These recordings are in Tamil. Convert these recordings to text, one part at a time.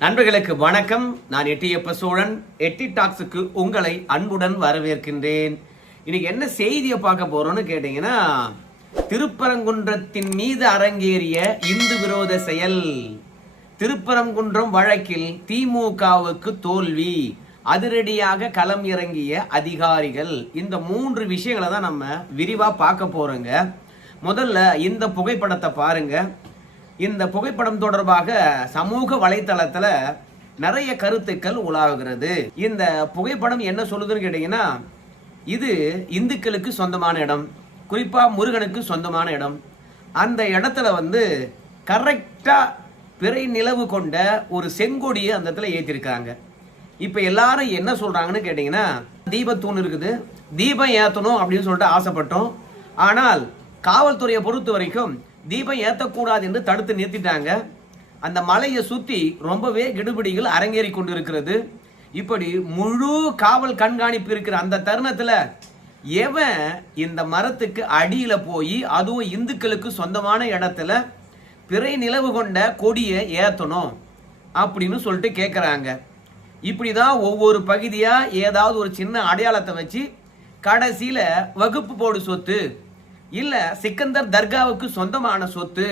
நண்பர்களுக்கு வணக்கம். நான் எட்டியப்ப சோழன். எட்டி டாக்ஸுக்கு உங்களை அன்புடன் வரவேற்கின்றேன். இன்னைக்கு என்ன செய்தியை பார்க்க போறோம்னு கேட்டீங்கன்னா, திருப்பரங்குன்றத்தின் மீது அரங்கேறிய இந்து விரோத செயல். திருப்பரங்குன்றம் வழக்கில் திமுகவுக்கு தோல்வி, அதிரடியாக களம் இறங்கிய அதிகாரிகள். இந்த 3 விஷயங்களை தான் நம்ம விரிவா பார்க்க போறோங்க. முதல்ல இந்த புகைப்படத்தை பாருங்க. இந்த புகைப்படம் தொடர்பாக சமூக வலைத்தளத்துல நிறைய கருத்துக்கள் உலாவுகிறது. இந்த புகைப்படம் என்ன சொல்லுதுன்னு கேட்டீங்கன்னா, இது இந்துக்களுக்கு சொந்தமான இடம், குறிப்பா முருகனுக்கு சொந்தமான இடம். அந்த இடத்துல கரெக்டா பிறை நிலவு கொண்ட ஒரு செங்கொடியை அந்த இடத்துல ஏற்றிருக்காங்க. இப்ப எல்லாரும் என்ன சொல்றாங்கன்னு கேட்டீங்கன்னா, தீபத்தூண் இருக்குது, தீபம் ஏத்தணும் அப்படின்னு சொல்லிட்டு ஆசைப்பட்டோம். ஆனால் காவல்துறையை பொறுத்த வரைக்கும் தீபம் ஏற்றக்கூடாது என்று தடுத்து நிறுத்திட்டாங்க. அந்த மலையை சுத்தி ரொம்பவே கெடுபிடிகள் அரங்கேறி கொண்டு இருக்கிறது. இப்படி முழு காவல் கண்காணிப்பு இருக்கிற அந்த தருணத்துல எவன் இந்த மரத்துக்கு அடியில போய், அதுவும் இந்துக்களுக்கு சொந்தமான இடத்துல பிறை நிலவு கொண்ட கொடியை ஏத்தணும் அப்படின்னு சொல்லிட்டு கேட்கறாங்க. இப்படிதான் ஒவ்வொரு பகுதியா ஏதாவது ஒரு சின்ன அடையாளத்தை வச்சு கடைசியில வகுப்பு போடு சொத்து, இல்ல சிக்கந்தர் தர்காவுக்கு சொந்தமான சொத்து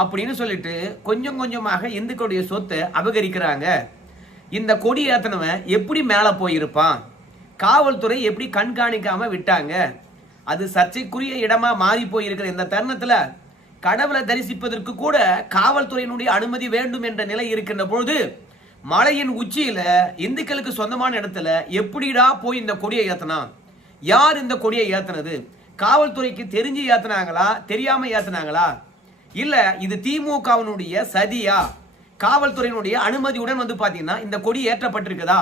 அப்படின்னு சொல்லிட்டு கொஞ்சம் கொஞ்சமாக இந்துக்களுடைய சொத்தை அபகரிக்கிறாங்க. இந்த கொடி ஏத்தனவன் எப்படி மேல போயிருப்பான்? காவல்துறை எப்படி கண்காணிக்காம விட்டாங்க? அது சர்ச்சைக்குரிய இடமா மாறி போயிருக்கிற இந்த தருணத்துல கடவுளை தரிசிப்பதற்கு கூட காவல்துறையினுடைய அனுமதி வேண்டும் என்ற நிலை இருக்கின்ற பொழுது, மலையின் உச்சியில இந்துக்களுக்கு சொந்தமான இடத்துல எப்படிடா போய் இந்த கொடியை ஏத்தனா? யார் இந்த கொடியை ஏத்தனது? காவல்துறைக்கு தெரிஞ்சு ஏத்துனாங்களா, தெரியாம ஏத்துனாங்களா? இல்ல இது திமுகவினுடைய சதியா? காவல்துறையினுடைய அனுமதியுடன் பாத்தீங்கன்னா இந்த கொடி ஏற்றப்பட்டிருக்குதா?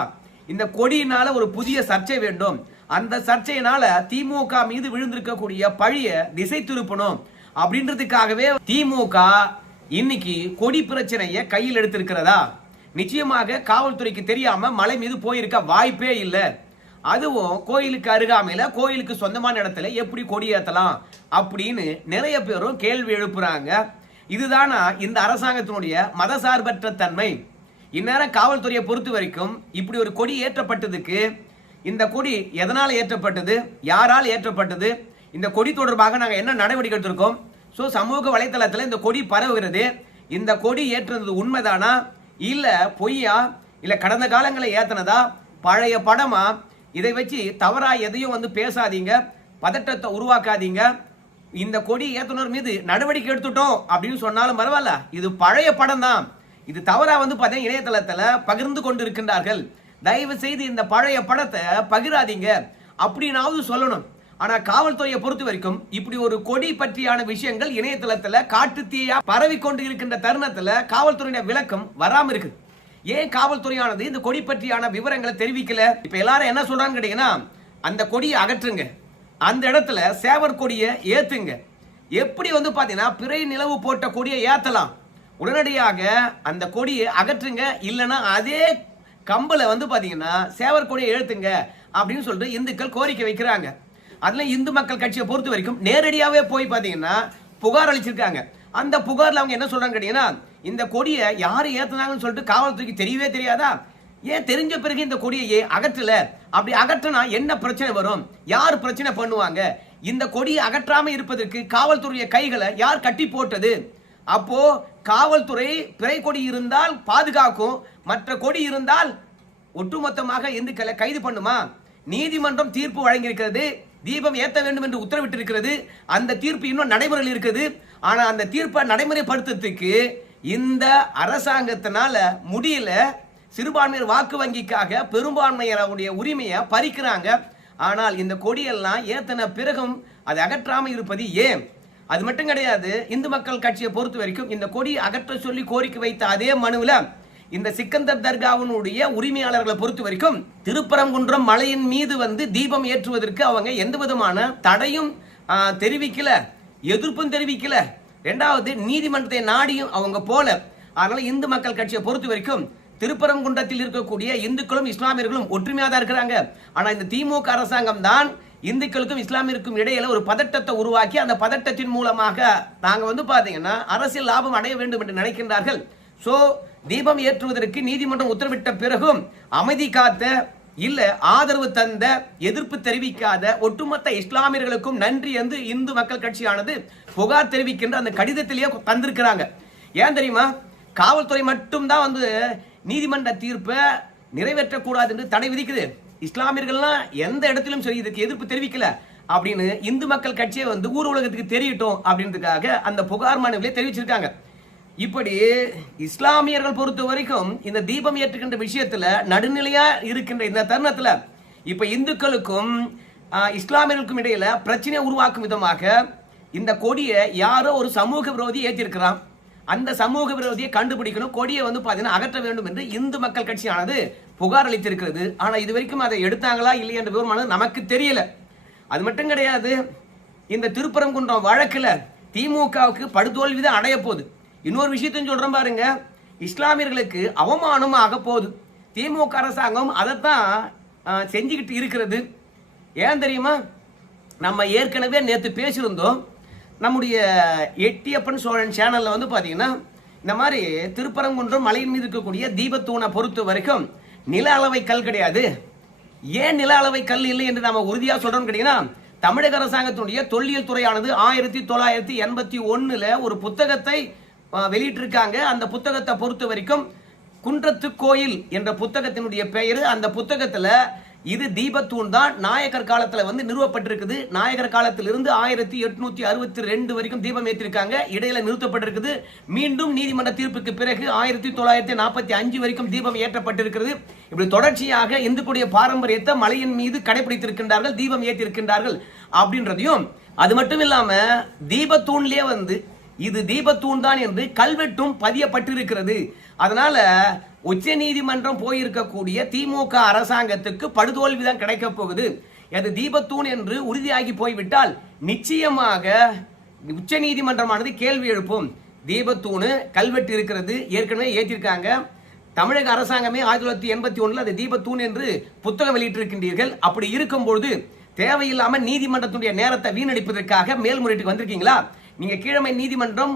இந்த கொடியினால ஒரு புதிய சர்ச்சை வேண்டும், அந்த சர்ச்சையினால திமுக மீது விழுந்திருக்கக்கூடிய பழிய திசை திருப்பணும் அப்படின்றதுக்காகவே திமுக இன்னைக்கு கொடி பிரச்சனையை கையில் எடுத்திருக்கிறதா? நிச்சயமாக காவல்துறைக்கு தெரியாம மலை மீது போயிருக்க வாய்ப்பே இல்லை. அதுவும் கோயிலுக்கு அருகாமையில, கோயிலுக்கு சொந்தமான இடத்துல எப்படி கொடி ஏத்தலாம் அப்படின்னு நிறைய பேரும் கேள்வி எழுப்புறாங்க. இதுதானா இந்த அரசாங்கத்தினுடைய மதசார்பற்ற தன்மை? இந்நேரம் காவல்துறையை பொறுத்த வரைக்கும் இப்படி ஒரு கொடி ஏற்றப்பட்டதுக்கு, இந்த கொடி எதனால ஏற்றப்பட்டது, யாரால் ஏற்றப்பட்டது, இந்த கொடி தொடர்பாக நாங்கள் என்ன நடவடிக்கை எடுத்திருக்கோம், சமூக வலைத்தளத்தில் இந்த கொடி பரவுகிறது, இந்த கொடி ஏற்றுறது உண்மைதானா, இல்ல பொய்யா, இல்ல கடந்த காலங்களை ஏத்தனதா, பழைய படமா? இதை வச்சு தவறா எதையும் பேசாதீங்க, பதட்டத்தை உருவாக்காதீங்க. இந்த கொடி ஏத்துனர் மீது நடவடிக்கை எடுத்துட்டோம் அப்படின்னு சொன்னாலும் பரவாயில்ல, இது பழைய படம் தான், இது தவறா பாத்தீங்கன்னா இணையதளத்துல பகிர்ந்து கொண்டு இருக்கின்றார்கள். தயவு செய்து இந்த பழைய படத்தை பகிராதீங்க அப்படின்னாவது சொல்லணும். ஆனா காவல்துறையை பொறுத்த வரைக்கும் இப்படி ஒரு கொடி பற்றியான விஷயங்கள் இணையதளத்துல காட்டுத்தீயா பரவி கொண்டு இருக்கின்ற தருணத்துல காவல்துறையின விளக்கம் வராம இருக்கு. ஏன் காவல்துறையானது இந்த கொடி பற்றியான விவரங்களை தெரிவிக்கல? இப்ப எல்லாரும் என்ன சொல்றாங்க கேட்டீங்கன்னா, அந்த கொடியை அகற்றுங்க, அந்த இடத்துல சேவர் கொடியை ஏத்துங்க. எப்படி பாத்தீங்கன்னா பிறை நிலவு போட்ட கொடியை ஏத்தலாம், உடனடியாக அந்த கொடியை அகற்றுங்க, இல்லைன்னா அதே கம்பல பாத்தீங்கன்னா சேவர் கொடியை எழுத்துங்க அப்படின்னு சொல்லிட்டு இந்துக்கள் கோரிக்கை வைக்கிறாங்க. அதுல இந்து மக்கள் கட்சியை பொறுத்த வரைக்கும் நேரடியாவே போய் பாத்தீங்கன்னா புகார் அளிச்சிருக்காங்க. அந்த புகார்ல அவங்க என்ன சொல்றாங்க கேட்டீங்கன்னா, இந்த கொடியை யாரு ஏத்துனாங்கன்னு சொல்லிட்டு காவல்துறைக்கு தெரியவே தெரியாதா? ஏன் தெரிஞ்ச பிறகு இந்த கொடியை அகற்றல? அப்படி அகற்றினா என்ன பிரச்சனை வரும்? யார் பிரச்சனை பண்ணுவாங்க? இந்த கொடியை அகற்றாம இருப்பதற்கு காவல்துறைய கைகளை யார் கட்டி போட்டது? அப்போ காவல்துறை பிறை கொடி இருந்தால் பாதுகாக்கும், மற்ற கொடி இருந்தால் ஒட்டுமொத்தமாக இந்துக்களை கைது பண்ணுமா? நீதிமன்றம் தீர்ப்பு வழங்கியிருக்கிறது, தீபம் ஏற்ற வேண்டும் என்று உத்தரவிட்டு இருக்கிறது. அந்த தீர்ப்பு இன்னும் நடைமுறையில் இருக்குது. ஆனா அந்த தீர்ப்பை நடைமுறைப்படுத்துறதுக்கு இந்த அரசாங்கத்தினால முடியல. சிறுபான்மையர் வாக்கு வங்கிக்காக பெரும்பான்மையருடைய உரிமையை பறிக்கிறாங்க. ஆனால் இந்த கொடியெல்லாம் ஏத்தன பிறகும் அதை அகற்றாம இருப்பது ஏன்? அது மட்டும் கிடையாது, இந்து மக்கள் கட்சியை பொறுத்த வரைக்கும் இந்த கொடி அகற்ற சொல்லி கோரிக்கை வைத்த அதே மனுவில் இந்த சிக்கந்தர் தர்காவினுடைய உரிமையாளர்களை பொறுத்த வரைக்கும் திருப்பரங்குன்றம் மலையின் மீது தீபம் ஏற்றுவதற்கு அவங்க எந்த விதமான தடையும் தெரிவிக்கல, எதிர்ப்பும் தெரிவிக்கல. இரண்டாவது, நீதிமன்றத்தை நாடியும் அவங்க போல. அதனால இந்து மக்கள் கட்சியை பொறுத்த வரைக்கும் திருப்பரங்குன்றத்தில் இருக்கக்கூடிய இந்துக்களும் இஸ்லாமியர்களும் ஒற்றுமையாக தான் இருக்கிறாங்க. ஆனா இந்த திமுக அரசாங்கம் தான் இந்துக்களுக்கும் இஸ்லாமியருக்கும் இடையில ஒரு பதட்டத்தை உருவாக்கி அந்த பதட்டத்தின் மூலமாக நாங்க பாத்தீங்கன்னா அரசியல் லாபம் அடைய வேண்டும் என்று நினைக்கின்றார்கள். சோ தீபம் ஏற்றுவதற்கு நீதிமன்றம் உத்தரவிட்ட பிறகும் அமைதி காத்த இல்ல ஆதரவு தந்த எதிர்ப்பு தெரிவிக்காத ஒட்டுமொத்த இஸ்லாமியர்களுக்கும் நன்றி என்று இந்து மக்கள் கட்சியானது புகார் தெரிவிக்கின்ற அந்த கடிதத்திலேயே தந்திருக்கிறாங்க. ஏன் தெரியுமா? காவல்துறை மட்டும்தான் நீதிமன்ற தீர்ப்பை நிறைவேற்றக்கூடாது என்று தடை விதிக்குது. இஸ்லாமியர்கள்லாம் எந்த இடத்திலும் சரி இதுக்கு எதிர்ப்பு தெரிவிக்கல அப்படின்னு இந்து மக்கள் கட்சியை ஊர் உலகத்துக்கு தெரியட்டும் அப்படின்றதுக்காக அந்த புகார் மனுவிலே தெரிவிச்சிருக்காங்க. இப்படி இஸ்லாமியர்கள் பொறுத்த வரைக்கும் இந்த தீபம் ஏற்றுகின்ற விஷயத்துல நடுநிலையா இருக்கின்ற இந்த தருணத்துல இப்ப இந்துக்களுக்கும் இஸ்லாமியர்களுக்கும் இடையில பிரச்சனை உருவாக்கும் விதமாக இந்த கொடியை யாரோ ஒரு சமூக விரோதி ஏற்றிருக்கிறான். அந்த சமூக விரோதியை கண்டுபிடிக்கணும், கொடியை பாத்தீங்கன்னா அகற்ற வேண்டும் என்று இந்து மக்கள் கட்சியானது புகார் அளித்திருக்கிறது. ஆனா இது வரைக்கும் அதை எடுத்தாங்களா இல்லையா என்ற விவரமானது நமக்கு தெரியல. அது மட்டும் கிடையாது, இந்த திருப்பரங்குன்றம் வழக்குல திமுகவுக்கு படுதோல்விதான் அடைய போகுது. இன்னொரு விஷயத்தையும் சொல்றேன் பாருங்க, இஸ்லாமியர்களுக்கு அவமானம் ஆக போகுது. திமுக அரசாங்கம் அதைத்தான் செஞ்சுக்கிட்டு இருக்கிறது. ஏன் தெரியுமா? நம்ம ஏற்கனவே நேற்று பேசியிருந்தோம். நம்முடைய எட்டியப்பன் சோழன் சேனல்ல பாத்தீங்கன்னா இந்த மாதிரி திருப்பரங்குன்றம் மலையின் மீது இருக்கக்கூடிய தீபத்தூணை பொறுத்த வரைக்கும் நில அளவை கல் கிடையாது. ஏன் நில அளவை கல் இல்லை என்று நாம உறுதியா சொல்றோம் கேட்டீங்கன்னா, தமிழக அரசாங்கத்துடைய தொல்லியல் துறையானது 1981 ஒரு புத்தகத்தை வெளியிட்டிருக்காங்க. அந்த புத்தகத்தை பொறுத்த வரைக்கும் குன்றத்து கோயில் என்ற புத்தகத்தினுடைய பெயர். அந்த புத்தகத்துல இது தீபத்தூண் தான் நாயக்கர் காலத்துல நிறுவப்பட்டிருக்குது. நாயக்கர் காலத்திலிருந்து 1862 வரைக்கும் தீபம் ஏற்றிருக்காங்க. இடையில நிறுத்தப்பட்டிருக்குது. மீண்டும் நீதிமன்ற தீர்ப்புக்கு பிறகு 1945 வரைக்கும் தீபம் ஏற்றப்பட்டிருக்கிறது. இப்படி தொடர்ச்சியாக இந்துக்களுடைய பாரம்பரியத்தை மலையின் மீது கடைபிடித்திருக்கின்றார்கள், தீபம் ஏற்றிருக்கின்றார்கள் அப்படின்றதையும், அது மட்டும் இல்லாம தீபத்தூண்லயே இது தீபத்தூண் தான் என்று கல்வெட்டும் பதியப்பட்டிருக்கிறது. அதனால உச்ச நீதிமன்றம் போயிருக்கக்கூடிய திமுக அரசாங்கத்துக்கு படுதோல்விதான் கிடைக்க போகுது. அது தீபத்தூண் என்று உறுதியாகி போய்விட்டால் நிச்சயமாக உச்ச நீதிமன்றமானது கேள்வி எழுப்பும். தீபத்தூணு கல்வெட்டு இருக்கிறது, ஏற்கனவே ஏற்றிருக்காங்க. தமிழக அரசாங்கமே 1981 அது தீபத்தூண் என்று புத்தகம் வெளியிட்டிருக்கின்றீர்கள். அப்படி இருக்கும்போது தேவையில்லாம நீதிமன்றத்துடைய நேரத்தை வீணடிப்பதற்காக மேல்முறையீட்டுக்கு வந்திருக்கீங்களா? நீங்க கீழமை நீதிமன்றம்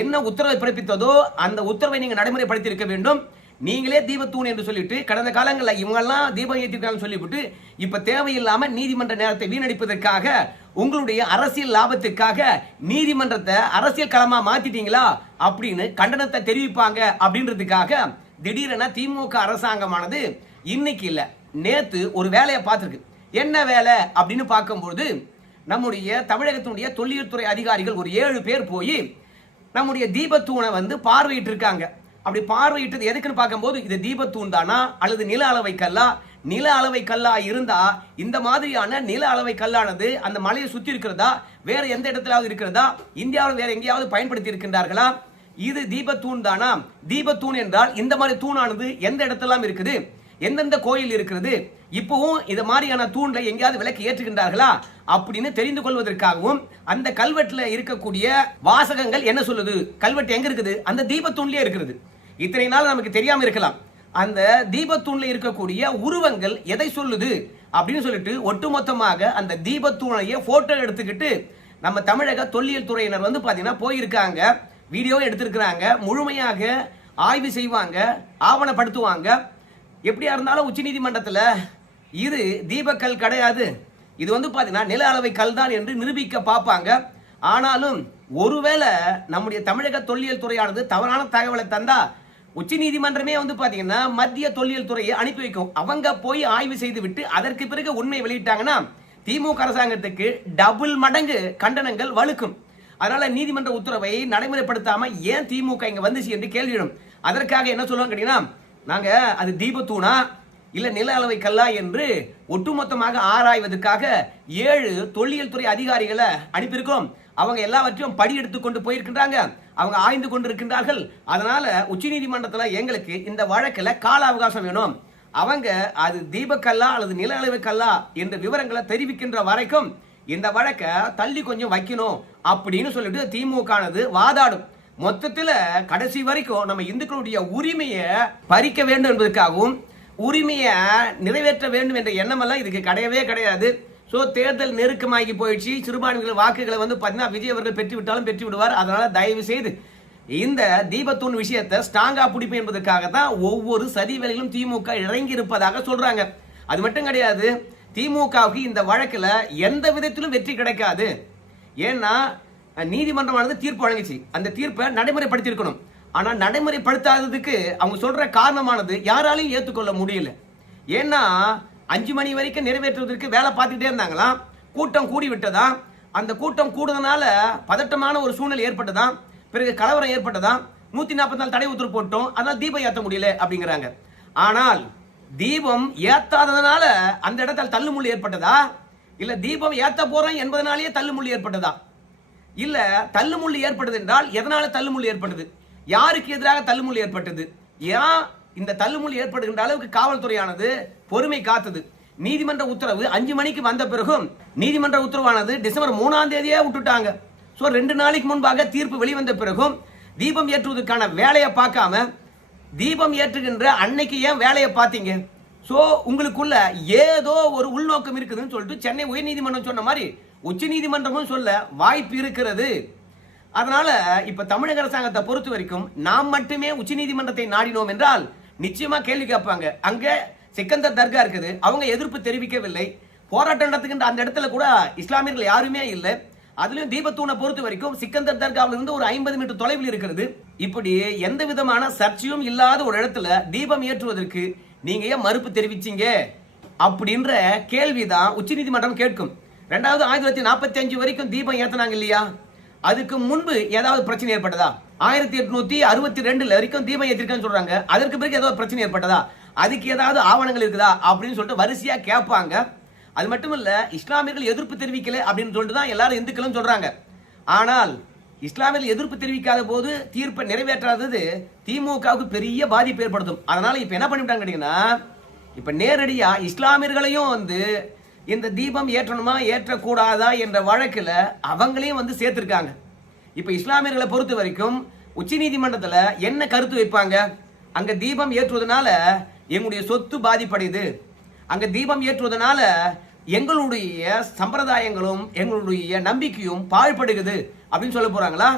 என்ன உத்தரவை பிறப்பித்ததோ அந்த உத்தரவை நீங்க நடைமுறைப்படுத்தி இருக்க வேண்டும். நீங்களே தீபத்தூண் என்று சொல்லிட்டு கடந்த காலங்களில் இவங்கெல்லாம் தீபம் ஏற்றிருக்காங்க சொல்லிவிட்டு இப்ப தேவையில்லாம நீதிமன்ற நேரத்தை வீணடிப்பதற்காக உங்களுடைய அரசியல் லாபத்துக்காக நீதிமன்றத்தை அரசியல் களமா மாத்திட்டீங்களா அப்படின்னு கண்டனத்தை தெரிவிப்பாங்க அப்படின்றதுக்காக திடீரென திமுக அரசாங்கமானது இன்னைக்கு இல்ல நேத்து ஒரு வேலையை பார்த்திருக்கு. என்ன வேலை அப்படின்னு பார்க்கும்போது, நம்முடைய தமிழகத்தினுடைய தொல்லியல் துறை அதிகாரிகள் ஒரு 7 பேர் போய் நம்முடைய தீபத்தூணை பார்வையிட்டு இருக்காங்க. அப்படி பார்வையிட்டது எதுக்குன்னு பார்க்கும்போது, இது தீபத்தூண் தானா அல்லது நில அளவை கல்லா? நில அளவை கல்லா இருந்தா இந்த மாதிரியான நில அளவை கல்லானது அந்த மலையை சுத்தி இருக்கிறதா, வேற எந்த இடத்திலாவது இருக்கிறதா, இந்தியாவில் வேற எங்கேயாவது பயன்படுத்தி இருக்கின்றார்களா? இது தீபத்தூண் தானா? தீபத்தூண் என்றால் இந்த மாதிரி தூணானது எந்த இடத்தெல்லாம் இருக்குது, எந்தெந்த கோயில் இருக்கிறது, இப்பவும் இது மாதிரியான தூண்ல எங்கேயாவது விளக்கு ஏற்றுகின்றார்களா அப்படின்னு தெரிந்து கொள்வதற்காகவும் அந்த கல்வெட்டுல இருக்கக்கூடிய வாசகங்கள் என்ன சொல்லுது, கல்வெட்டு எங்க இருக்குது, அந்த தீபத்தூண்லயே இருக்கிறது. இத்தனை நாள் நமக்கு தெரியாம இருக்கலாம். அந்த தீபத்தூண்ல இருக்கக்கூடிய உருவங்கள் எதை சொல்லுது அப்படின்னு சொல்லிட்டு ஒட்டுமொத்தமாக அந்த தீபத்தூணையே போட்டோ எடுத்துக்கிட்டு நம்ம தமிழக தொல்லியல் துறையினர் பாத்தீங்கன்னா போயிருக்காங்க, வீடியோ எடுத்திருக்கிறாங்க, முழுமையாக ஆய்வு செய்வாங்க, ஆவணப்படுத்துவாங்க. எப்படியா இருந்தாலும் உச்ச நீதிமன்றத்தில் இது தீபக்கல் கிடையாது, இது பாத்தீங்கன்னா நில அளவை கல் தான் என்று நிரூபிக்க பார்ப்பாங்க. ஆனாலும் ஒருவேளை நம்முடைய தமிழக தொல்லியல் துறையானது தவறான தகவலை தந்தா உச்ச நீதிமன்றமே பாத்தீங்கன்னா மத்திய தொல்லியல் துறையை அனுப்பி வைக்கும். அவங்க போய் ஆய்வு செய்து விட்டு அதற்கு பிறகு உண்மை வெளியிட்டாங்கன்னா திமுக அரசாங்கத்துக்கு டபுள் மடங்கு கண்டனங்கள் வலுக்கும். அதனால நீதிமன்ற உத்தரவை நடைமுறைப்படுத்தாம ஏன் திமுக இங்க வந்துச்சு என்று கேள்வியிடும். அதற்காக என்ன சொல்லுவாங்க கேட்டீங்கன்னா, நாங்க அது தீபத்தூணா இல்ல நில அளவை கல்லா என்று ஒட்டுமொத்தமாக ஆராய்வதற்காக 7 தொல்லியல் துறை அதிகாரிகளை அனுப்பியிருக்கோம். அவங்க எல்லாவற்றையும் படி எடுத்துக்கொண்டு போயிருக்கின்றாங்க, அவங்க ஆய்ந்து கொண்டிருக்கின்றார்கள். அதனால உச்ச நீதிமன்றத்துல எங்களுக்கு இந்த வழக்குல கால அவகாசம் வேணும். அவங்க அது தீபக்கல்லா அல்லது நில அளவை கல்லா என்ற விவரங்களை தெரிவிக்கின்ற வரைக்கும் இந்த வழக்கை தள்ளி கொஞ்சம் வைக்கணும் அப்படின்னு சொல்லிட்டு திமுக வாதாடும். மொத்தத்துல கடைசி வரைக்கும் நம்ம இந்துக்களுடைய உரிமையை பறிக்க வேண்டும் என்பதற்காகவும் உரிமையை நிறைவேற்ற வேண்டும் என்ற எண்ணம் எல்லாம் இதுக்கு கிடையவே கிடையாது. ஸோ தேர்தல் நெருக்கமாகி போயிடுச்சு. சிறுபான்மைகள் வாக்குகளை பார்த்தீங்கன்னா விஜய் அவர்கள் பெற்று விட்டாலும் பெற்று விடுவார். அதனால தயவு செய்து இந்த தீபத்தூண் விஷயத்தை ஸ்ட்ராங்கா பிடிப்பு என்பதற்காக தான் ஒவ்வொரு சதி வேலையிலும் திமுக இறங்கி இருப்பதாக சொல்றாங்க. அது மட்டும் கிடையாது, திமுகவுக்கு இந்த வழக்குல எந்த விதத்திலும் வெற்றி கிடைக்காது. ஏன்னா நீதிமன்றமானது தீர்ப்பு வழங்கிச்சு, அந்த தீர்ப்பை நடைமுறைப்படுத்தியிருக்கணும். ஆனா நடைமுறைப்படுத்தாததுக்கு அவங்க சொல்ற காரணமானது யாராலையும் ஏற்றுக்கொள்ள முடியல. ஏன்னா 5 மணி வரைக்கும் நிறைவேற்றுவதற்கு வேலை பார்த்துக்கிட்டே இருந்தாங்களாம். கூட்டம் கூடி விட்டதா, அந்த கூட்டம் கூடுதனால பதட்டமான ஒரு சூழ்நிலை ஏற்பட்டதா, பிறகு கலவரம் ஏற்பட்டதா, 144 தடை உத்தரவு போட்டோம், அதனால தீபம் ஏற்ற முடியல அப்படிங்கிறாங்க. ஆனால் தீபம் ஏத்தாததுனால அந்த இடத்துல தள்ளுமுள்ளு ஏற்பட்டதா, இல்ல தீபம் ஏத்த போறோம் என்பதனாலேயே தள்ளுமுள்ளு ஏற்பட்டதா, இல்ல தள்ளுமுள்ளு ஏற்பட்டது என்றால் எதனால தள்ளுமுள்ளு ஏற்பட்டது, யாருக்கு எதிராக தள்ளுமுள்ளு ஏற்பட்டது, ஏன் இந்த தள்ளுமுள்ளு ஏற்படுகின்ற அளவுக்கு காவல்துறையானது பொறுமை காத்தது. நீதிமன்ற உத்தரவு 5 மணிக்கு வந்த பிறகும் நீதிமன்ற உத்தரவானது டிசம்பர் 3ஆம் தேதியே விட்டுட்டாங்க. 2 நாளைக்கு முன்பாக தீர்ப்பு வெளிவந்த பிறகும் தீபம் ஏற்றுவதற்கான வேலையை பார்க்காம தீபம் ஏற்றுகின்ற அன்னைக்கு ஏன் வேலையை பார்த்தீங்க? உங்களுக்குள்ள ஏதோ ஒரு உள்நோக்கம் இருக்குதுன்னு சொல்லிட்டு சென்னை உயர்நீதிமன்றம் சொன்ன மாதிரி உச்ச நீதிமன்றமும் சொல்ல வாய்ப்பு இருக்கிறது. அதனால இப்ப தமிழக அரசாங்கத்தை பொறுத்த வரைக்கும் நாம் மட்டுமே உச்ச நீதிமன்றத்தை நாடினோம் என்றால் நிச்சயமா கேள்வி கேட்பாங்க. அங்க சிக்கந்தர் தர்கா இருக்குது, அவங்க எதிர்ப்பு தெரிவிக்கவில்லை. போராட்டம் நடத்துகின்ற அந்த இடத்துல கூட இஸ்லாமியர்கள் யாருமே இல்லை. அதுலயும் தீபத்தூணை பொறுத்த வரைக்கும் சிக்கந்தர் தர்காவில இருந்து ஒரு 50 மீட்டர் தொலைவில் இருக்கிறது. இப்படி எந்த விதமான சர்ச்சையும் இல்லாத ஒரு இடத்துல தீபம் ஏற்றுவதற்கு நீங்க ஏன் மறுப்பு தெரிவிச்சீங்க அப்படின்ற கேள்விதான் உச்ச நீதிமன்றம் கேட்கும். 1945 வரைக்கும் தீபம் ஏற்றினாங்க இல்லையா, அதுக்கு முன்பு ஏதாவது பிரச்சனை ஏற்பட்டதா? 1862 வரைக்கும் தீபம் ஏற்றிருக்கேன்னு சொல்றாங்க, அதற்கு பிறகு ஏதாவது பிரச்சனை ஏற்பட்டதா, அதுக்கு ஏதாவது ஆவணங்கள் இருக்குதா அப்படின்னு சொல்லிட்டு வரிசையா கேட்பாங்க. அது மட்டும் இல்ல, இஸ்லாமியர்கள் எதிர்ப்பு தெரிவிக்கல அப்படின்னு சொல்லிட்டு தான் எல்லாரும் இந்துக்களும் சொல்றாங்க. ஆனால் இஸ்லாமியர்கள் எதிர்ப்பு தெரிவிக்காத போது தீர்ப்பை நிறைவேற்றாதது திமுகவுக்கு பெரிய பாதிப்பு ஏற்படுத்தும். அதனால இப்ப என்ன பண்ணிவிட்டாங்க கேட்டீங்கன்னா, இப்ப நேரடியா இஸ்லாமியர்களையும் இந்த தீபம் ஏற்றணுமா ஏற்றக்கூடாதா என்ற வழக்குல அவங்களையும் சேர்த்திருக்காங்க. இப்ப இஸ்லாமியர்களை பொறுத்த வரைக்கும் உச்ச நீதிமன்றத்துல என்ன கருத்து வைப்பாங்க? அங்க தீபம் ஏற்றுவதனால எங்களுடைய சொத்து பாதிப்படையுது, அங்க தீபம் ஏற்றுவதனால எங்களுடைய சம்பிரதாயங்களும் எங்களுடைய நம்பிக்கையும் பாழ்படுகிறது அப்படின்னு சொல்ல போறாங்களா?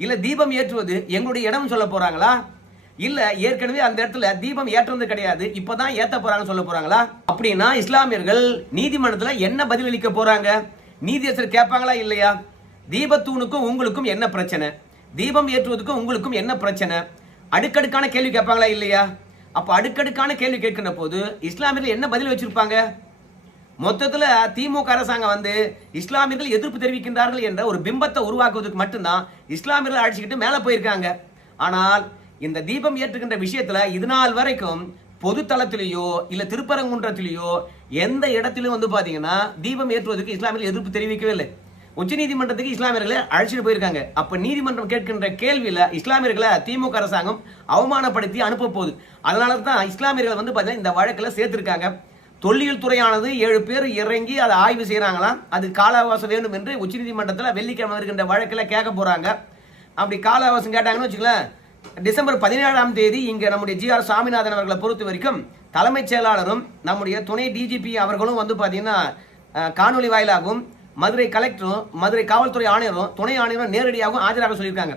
இல்ல தீபம் ஏற்றுவது எங்களுடைய இடம் சொல்ல போறாங்களா? இல்ல ஏற்கனவே அந்த இடத்துல தீபம் ஏற்றுவது கிடையாது, இப்பதான் ஏத்த போறாங்கன்னு சொல்ல போறாங்களா? அப்படின்னா இஸ்லாமியர்கள் நீதிமன்றத்துல என்ன பதிலளிக்க போறாங்க? நீதியரசர் கேட்பாங்களா இல்லையா? தீபத்தூணுக்கும் உங்களுக்கும் என்ன பிரச்சனை, தீபம் ஏற்றுவதற்கும் உங்களுக்கும் என்ன பிரச்சனை, அடுக்கடுக்கான கேள்வி கேட்பாங்களா இல்லையா? அப்ப அடுக்கடுக்கான கேள்வி கேட்கின்ற போது இஸ்லாமியர்கள் என்ன பதில் வச்சிருப்பாங்க? மொத்தத்துல திமுக அரசாங்கம் இஸ்லாமியர்கள் எதிர்ப்பு தெரிவிக்கின்றார்கள் என்ற ஒரு பிம்பத்தை உருவாக்குவதற்கு மட்டும்தான் இஸ்லாமியர்கள் அழைச்சிக்கிட்டு மேல போயிருக்காங்க. ஆனால் இந்த தீபம் ஏற்றுகின்ற விஷயத்துல இதுநாள் வரைக்கும் பொது தளத்திலேயோ இல்ல திருப்பரங்குன்றத்திலேயோ எந்த இடத்திலும் பாத்தீங்கன்னா தீபம் ஏற்றுவதற்கு இஸ்லாமியர்கள் எதிர்ப்பு தெரிவிக்கவே இல்லை. உச்ச நீதிமன்றத்துக்கு இஸ்லாமியர்களை அழைச்சிட்டு போயிருக்காங்க. அப்ப நீதிமன்றம் கேட்கின்ற கேள்வியில இஸ்லாமியர்களை திமுக அரசாங்கம் அவமானப்படுத்தி அனுப்ப போகுது. அதனால தான் இஸ்லாமியர்கள் பாத்தீங்கன்னா இந்த வழக்குல சேர்த்திருக்காங்க. தொல்லியல் துறையானது 7 பேர் இறங்கி அதை ஆய்வு செய்யறாங்களாம். அது கால அவகாசம் வேண்டும் என்று உச்ச நீதிமன்றத்தில் வெள்ளிக்கிழமை இருக்கின்ற வழக்குல கேட்க போறாங்க. அப்படி கால அவகாசம் கேட்டாங்கன்னு வச்சுக்கலாம், டிசம்பர் 17ஆம் தேதி இங்க நம்முடைய GR சாமிநாதன் அவர்களை பொறுத்த வரைக்கும் தலைமைச் செயலாளரும் நம்முடைய துணை DGP அவர்களும் பாத்தீங்கன்னா காணொலி வாயிலாகவும் மதுரை கலெக்டரும் மதுரை காவல்துறை ஆணையரும் துணை ஆணையரும் நேரடியாகவும் ஆஜராக சொல்லியிருக்காங்க.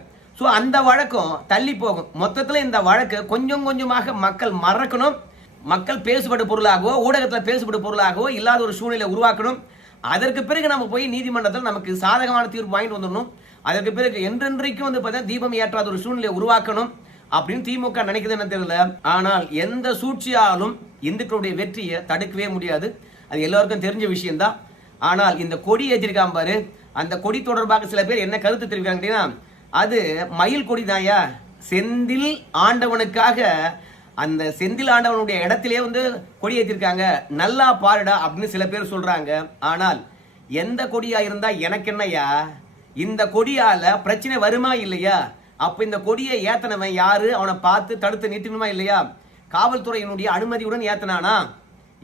அந்த வழக்கம் தள்ளி போகும். மொத்தத்தில் இந்த வழக்கு கொஞ்சம் கொஞ்சமாக மக்கள் மறக்கணும், மக்கள் பேசுபடு பொருளாகவோ ஊடகத்தில் பேசுபடு பொருளாகவோ இல்லாத ஒரு சூழ்நிலை உருவாக்கணும். அதற்கு பிறகு நம்ம போய் நீதிமன்றத்தில் நமக்கு சாதகமான தீர்ப்பு வாங்கிட்டு வந்துடணும். அதற்கு பிறகு என்றென்றைக்கும் பார்த்தீங்கன்னா தீபம் ஏற்றாத ஒரு சூழ்நிலை உருவாக்கணும் அப்படின்னு திமுக நினைக்குதுன்னு தெரியல. ஆனால் எந்த சூழ்ச்சியாலும் இந்துக்களுடைய வெற்றியை தடுக்கவே முடியாது, அது எல்லாருக்கும் தெரிஞ்ச விஷயம்தான். ஆனால் இந்த கொடி ஏற்றிருக்காம பாரு, அந்த கொடி தொடர்பாக சில பேர் என்ன கருத்து தெரிவிக்கிறாங்க, அது மயில் கொடி தாயா, செந்தில் ஆண்டவனுக்காக அந்த செந்தில் ஆண்டவனுடைய இடத்திலே கொடி ஏற்றிருக்காங்க, நல்லா பாருடா அப்படின்னு சில பேர் சொல்றாங்க. ஆனால் எந்த கொடியா இருந்தா எனக்கு என்னையா, இந்த கொடியால பிரச்சனை வருமா இல்லையா? அப்ப இந்த கொடியை ஏத்தனவன் யாரு, அவனை பார்த்து தடுத்து நிறுத்தணுமா இல்லையா? காவல்துறையினுடைய அனுமதியுடன் ஏத்தனானா?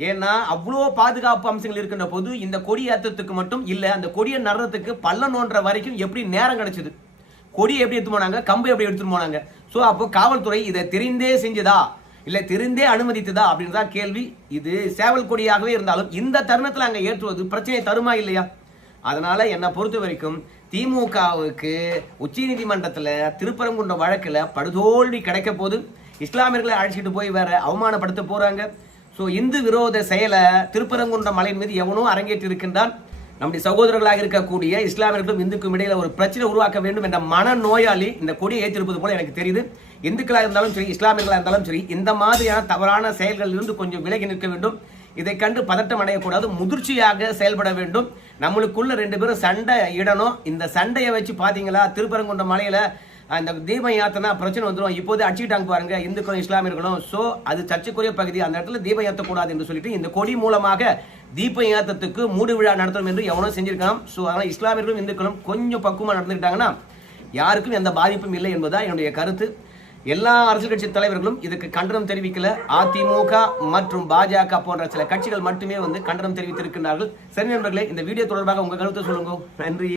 ஏன்னா அவ்வளோ பாதுகாப்பு அம்சங்கள் இருக்கின்ற போது இந்த கொடி ஏற்றத்துக்கு மட்டும் இல்ல, அந்த கொடியை நடுறதுக்கு பள்ளம் நோன்ற வரைக்கும் எப்படி நேரம் கிடைச்சது? கொடியை எப்படி எடுத்து போனாங்க, கம்பு எப்படி எடுத்துட்டு போனாங்க? அப்போ காவல்துறை இதை தெரிந்தே செஞ்சதா இல்ல தெரிந்தே அனுமதித்ததா அப்படின்னு தான் கேள்வி. இது சேவல் கொடியாகவே இருந்தாலும் இந்த தருணத்தில் அங்க ஏற்றுவது பிரச்சனை தருமா இல்லையா? அதனால என்னை பொறுத்த வரைக்கும் திமுகவுக்கு உச்ச நீதிமன்றத்துல திருப்பரங்குன்ற வழக்குல படுதோல்வி கிடைக்க போது, இஸ்லாமியர்களை அழைச்சிட்டு போய் வேற அவமானப்படுத்த போறாங்க. சோ இந்து விரோத செயலை திருப்பரங்குன்ற மலையின் மீது எவனோ அரங்கேற்றி இருக்கின்றான். நம்முடைய சகோதரர்களாக இருக்கக்கூடிய இஸ்லாமியர்களும் இந்துக்கும் இடையில ஒரு பிரச்சனை உருவாக்க வேண்டும் என்ற மன நோயாளி இந்த கொடியை ஏற்றிருப்பது போல எனக்கு தெரியுது. இந்துக்களாக இருந்தாலும் சரி, இஸ்லாமியர்களாக இருந்தாலும் சரி, இந்த மாதிரியான தவறான செயல்களில் இருந்து கொஞ்சம் விலகி நிற்க வேண்டும். இதை கண்டு பதட்டம் அடையக்கூடாது, முதிர்ச்சியாக செயல்பட வேண்டும். நம்மளுக்குள்ள 2 பேரும் சண்டை இடணும். இந்த சண்டையை வச்சு பாத்தீங்களா, திருப்பரங்குன்ற மலையில அந்த தீபம் யாத்தினா பிரச்சனை வந்துடும். இப்போது அடிச்சுக்கிட்டாங்க பாருங்க இந்துக்களும் இஸ்லாமியர்களும். சோ அது சர்ச்சைக்குரிய பகுதி, அந்த இடத்துல தீபம் ஏற்றக்கூடாது என்று சொல்லிட்டு இந்த கொடி மூலமாக தீபம் ஏற்றத்துக்கு மூடு விழா நடத்தணும் என்று எவனோ செஞ்சிருக்கலாம். சோ அதனால இஸ்லாமியர்களும் இந்துக்களும் கொஞ்சம் பக்குவமா நடந்துக்கிட்டாங்கன்னா யாருக்கும் எந்த பாதிப்பும் இல்லை என்பதா என்னுடைய கருத்து. எல்லா அரசியல் கட்சி தலைவர்களும் இதுக்கு கண்டனம் தெரிவிக்கல. அதிமுக மற்றும் பாஜக போன்ற சில கட்சிகள் மட்டுமே கண்டனம் தெரிவித்திருக்கிறார்கள். சரி நண்பர்களே, இந்த வீடியோ தொடர்பாக உங்க கருத்தை சொல்லுங்க. நன்றி.